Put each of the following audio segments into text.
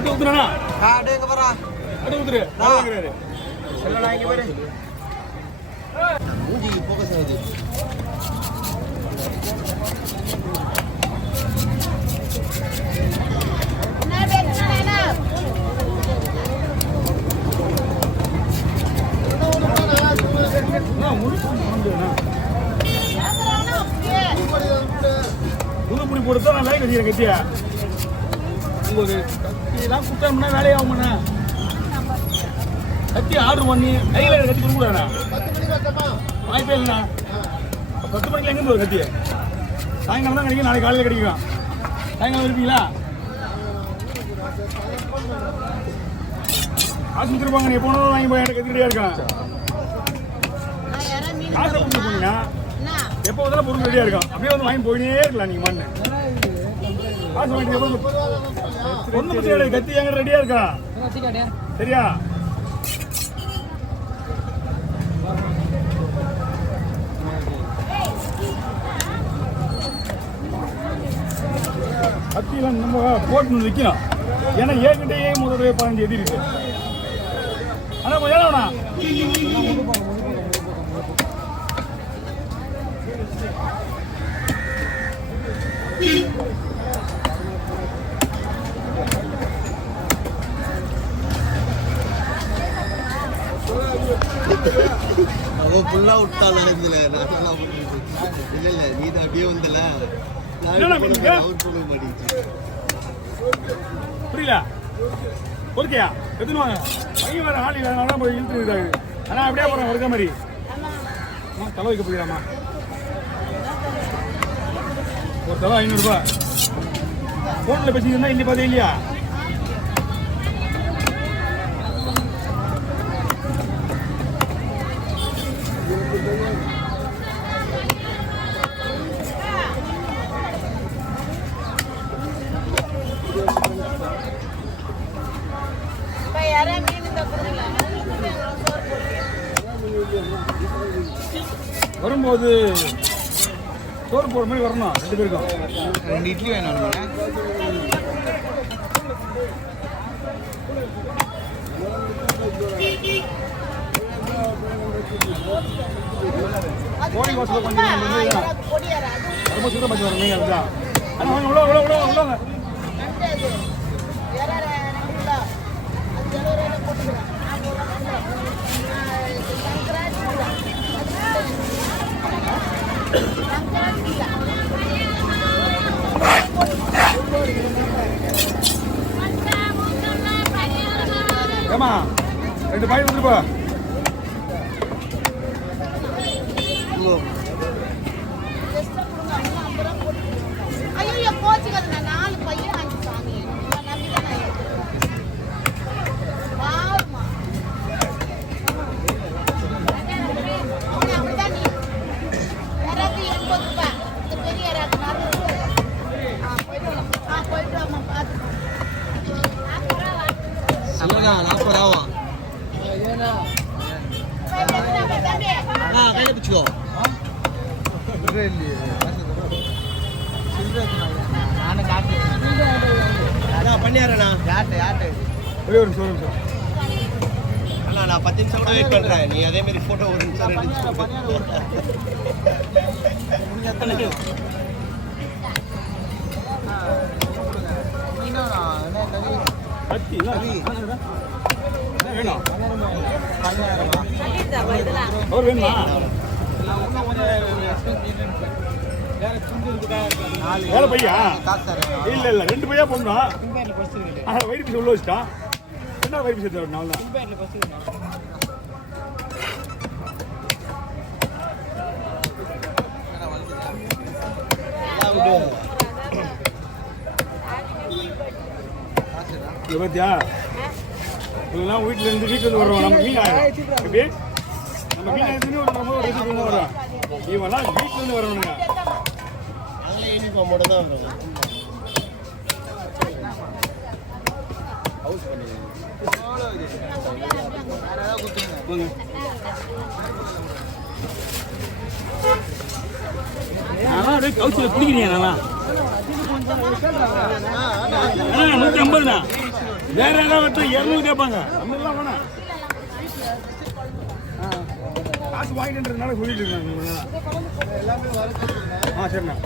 இது ஊத்துறானா? டேய் இங்க பாரு. அட ஊத்துரு. வாங்குறாரு. சொல்லடா இங்க பாரு. மூஞ்சி ஃபோக்கஸ் ஆகுது. புதுப்பொடி போட்டு நான் வேலை கட்டிக்கிறேன் கட்டியா உங்களுக்கு இதெல்லாம் குட்டோம்னா வேலையாகும்ண்ணா கட்டி ஆர்டர் பண்ணி கையில் கட்டி கொடுக்கூடாண்ணா வாய்ப்பே இல்லைண்ணா 10 மணிக்கு எங்கே போகுது கட்டி சாயங்காலம் தான் கிடைக்கும் நாளைக்கு காலையில் கிடைக்கும் சாயங்காலம் இருப்பீங்களா காசு கொடுத்துருப்பாங்க நீ போனதும் வாங்கி போய் எனக்கு கத்திக்கிட்டே இருக்கான் காசை கொடுத்து போனீங்கன்னா எப்போ வந்தாலும் பொருள் ரெடியாக இருக்கும் அப்படியே வந்து வாங்கி போயினே இருக்கலாம் நீங்கள் மண்ணு காசு வாங்கிட்டு ஒன்றும் பிரச்சனை கிடையாது கத்தி எங்க ரெடியாக இருக்கா சரியா கத்தியெல்லாம் நம்ம போட்டு விற்கணும் ஏன்னா ஏற்கனவே முதல் 15 எதி இருக்கு ஆனால் கொஞ்சம் வேணா அவன் ஃபுல்லா விட்டால இதுல நான் இல்ல நீ தான் அப்படியே வந்தல புரியல ஓகேயா எத்தனை வாங்க பையன் வேற ஆளி வேற போய் இழுத்து ஆனால் அப்படியே போகிறேன் ஒருக்க மாதிரி தலை வைக்க போயிடலாமா ஒரு தலை 500 ரூபாய் ஃபோனில் பேசிக்கிறதா இன்னி பார்த்தே இல்லையா வரும்போது சோறு போகிற மாதிரி வரணும் 2 பேருக்கும் 2 இட்லி வேணும் கோழி வாசல் கொஞ்சம் ரொம்ப சுத்தம் பண்ணி வரணும் அதுதான் ஆனால் உள்ள உள்ள உள்ள உள்ளங்க ஏமா 2 பாய் வந்துருப்பா கையில பிடிச்சிக்கோ பண்ணிடுறேண்ணா யார்கிட்ட ஒரே ஒரு நிமிஷம் அண்ணா நான் 10 நிமிஷம் கூட வெயிட் பண்ணுறேன் நீ அதே மாதிரி ஃபோட்டோ 1 நிமிஷம் 2 நிமிஷம் வேலை பையா இல்ல இல்ல 2 பையா போடணும் வயிறு பீஸ் உள்ள வச்சுட்டான் என்ன வயிறு பீஸ் எடுத்து நாள் பத்தியா இதெல்லாம் வீட்டிலேருந்து வருவோம் நம்ம மீன் எப்படி நம்ம மீன் ஆயிடுச்சுன்னு ஒரு நம்ம ஒரு வரோம் இவெல்லாம் வீட்டிலேருந்து வரணுங்க அதில் யூனிஃபார்மோட தான் வரும் ஹவுஸ் பண்ணி நல்லா அப்படியே கவுச்சியில் பிடிக்கிறீங்க நல்லா 150 தான் வேற ஏதாவது வெட்ட 200 கேட்பாங்க. நம்ம எல்லாம் வேணாம். காசு வாங்கிட்டுன்றதுனால சொல்லிட்டு இருக்காங்க. சரிண்ணா.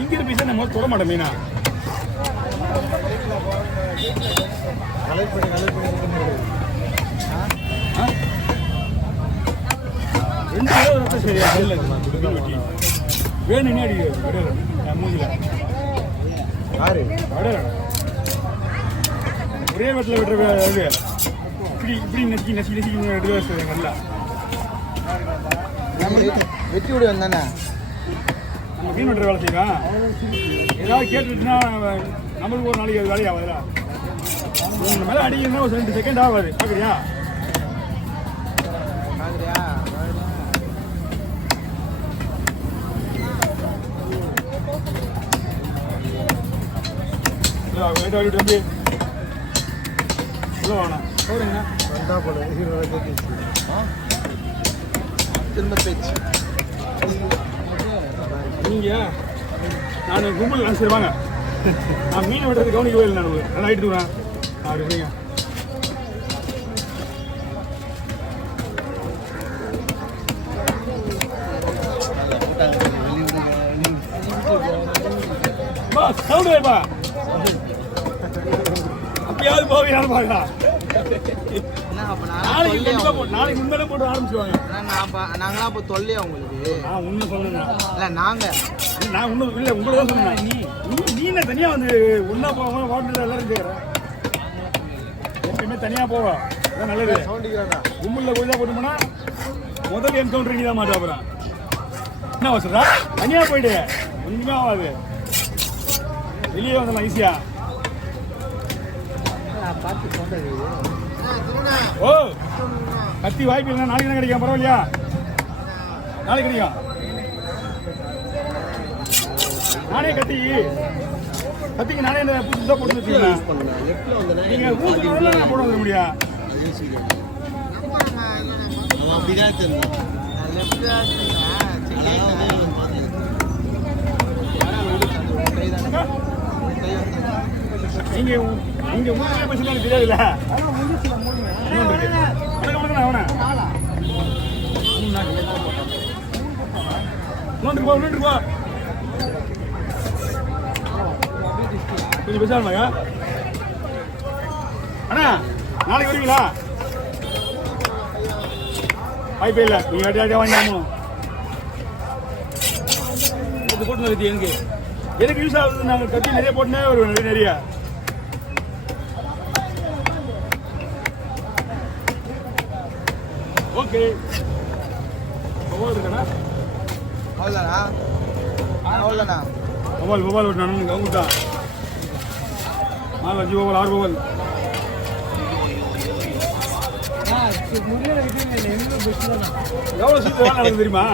இங்கிற பீஸை நம்ம தொட மாட்டோம் மீனா. ரெண்டு கிலோ ரத்தம் சரியா இல்லை வேணும் அடிக்க மூஞ்சில ஒரே வீட்டில் விட்டுற இப்படி இப்படி நெச்சி நெச்சி நெச்சி எடுத்து நல்லா வெட்டி விடு வந்தானே நம்ம மீன் வெட்டுற வேலை செய்யலாம். ஏதாவது கேட்டுட்டுன்னா நம்மளுக்கு ஒரு நாளைக்கு அது வேலையாகுதுல. இந்த மேலே அடிக்கணும்னா ஒரு 2 செகண்ட் ஆகாது. பார்க்குறியா? தம்பி வேணாம் போறீங்க திரும்ப பேச்சு நீங்க நான் கும்பல் நினைச்சிருவாங்க. நான் மீன் வெட்டுறது கவனிக்கவே இல்லை. நான் நல்லா ஆயிட்டு வரேன். அப்படி போறீங்க சவுண்ட் வைப்பா. அப்பயாவது போவீங்கன்னு பாருங்க. நாளைக்கு கண்டிப்பா நாளைக்கு முன்னாடி போட்டு ஆரம்பிச்சுவாங்க. நாங்களாம் இப்போ தொல்லையா உங்களுக்கு? உண்மை சொல்லுங்க. இல்லை நாங்கள் நான் ஒன்றும் இல்லை உங்களை தான் சொன்னேன். நீ என்ன தனியாக வந்து ஒன்றா போவாங்க ஹோட்டலில் எல்லாரும் செய்கிறேன். எப்பயுமே தனியாக போவா அதான் நல்லது. கும்பலில் போய் தான் போட்டு போனால் முதல் என்கவுண்டர் நீ தான் மாட்டா. அப்புறம் என்ன வசதா தனியாக போயிட்டு ஒன்றுமே ஆகாது. வெளியே வந்துடலாம் ஈஸியா. ஓ கத்தி வாய்ப்பு இல்லைன்னா நாளைக்கு தான் கிடைக்கும். பரவாயில்லையா? நாளைக்கு கிடைக்கும். நானே கத்திக்கு நானே இந்த புதுசாக போட்டு வச்சுருக்கேன். நீங்கள் ஊருக்கு நான் போட வந்துட முடியா? நீங்க இங்க ஊர்ல பேசினா எனக்கு தெரியாதுல்ல. அவன கொஞ்சம் பேசாம அண்ணா நாளைக்கு வருவீங்களா? வாய்ப்பே இல்லை. நீங்க வேட்டையாட்டியா வாங்கிக்கணும். போட்டு கத்தி எனக்கு யூஸ் ஆகுது. நாங்கள் கத்தி நிறைய போட்டுனே வருவோம். நிறைய ஓகே இருக்காண்ணா. அவ்வளோதானா? அவ்வளோதானா? மொபைல் விட்டு நான் கவுண்டா 4 5 மொபைல் 6 மொபைல் எவ்வளோ சீக்கிரம் நடக்குது தெரியுமா?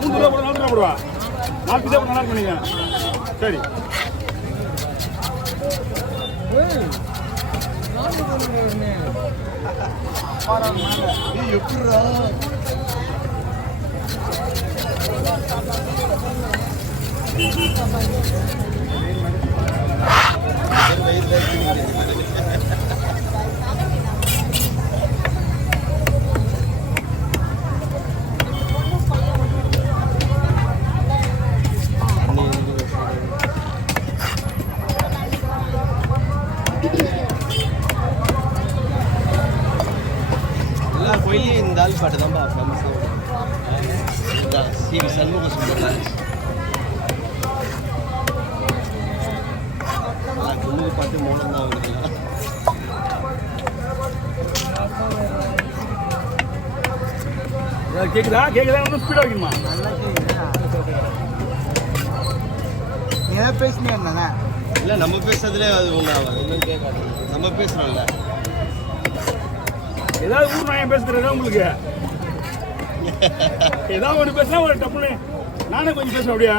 3 ரூபா போடுவா 4 ரூபா போடுவா 4 பீஸா போட்டு நல்லா இருக்கு பண்ணிங்க. சரி எப்படா கோயிலே இந்த ஆள் பாட்டு தான்ப்பா ஃபேமஸ். சிவி சண்முக சுந்தரராஜ் குழுவு பாட்டு மோனம் தான் வருதுல்ல. கேக்குதா ஒன்றும் ஸ்பீடாக வைக்கணுமா? ஏன் பேசுனே என்னங்க? இல்லை நம்ம பேசுறதுலே அது ஒன்றும் ஆகாது. இன்னும் கேட்காது. நம்ம பேசுகிறோம்ல ஏதாவது ஊர் நான் பேசுறதா உங்களுக்கு ஏதாவது ஒன்று பேசினா ஒரு டப்புன்னு நானே கொஞ்சம் பேசுவேன். அப்படியே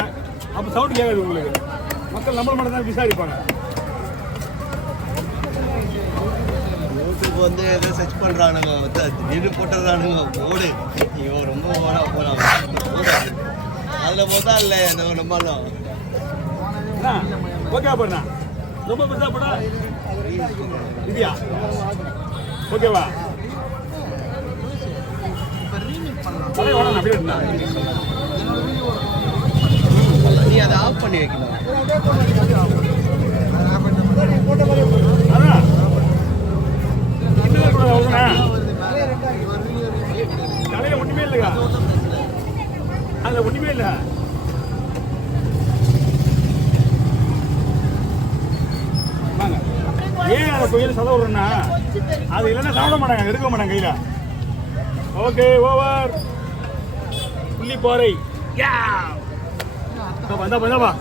அப்போ சவுண்ட் கேட்காது உங்களுக்கு. மக்கள் நம்மள மட்டும் தான் விசாரிப்பாங்க. யூடியூப் வந்து ஏதோ சர்ச் பண்ணுறானுங்க திடீர்னு போட்டுறானுங்க ஓடு இவன் ரொம்ப ஓடா போகிறான் அதில் போதா இல்லை நம்மளும் ஓகே போறா ரொம்ப பெருசா போடா இதுயா ஓகேவா பழைய வேணாம் அப்படியே இருந்தா நீ அதை ஆஃப் பண்ணி வைக்கலாம் அதான் இன்னும் கூட அவ்வளோண்ணா தலையில ஒண்ணுமே இல்லையா அதுல ஒண்ணுமே இல்லை வாங்க ஏன் அதை கோயில் சத விடுறேன்னா அது இல்லைன்னா சாப்பிட மாட்டாங்க எடுக்க மாட்டாங்க கையில ஓகே ஓவர் புள்ளி போரை வந்தா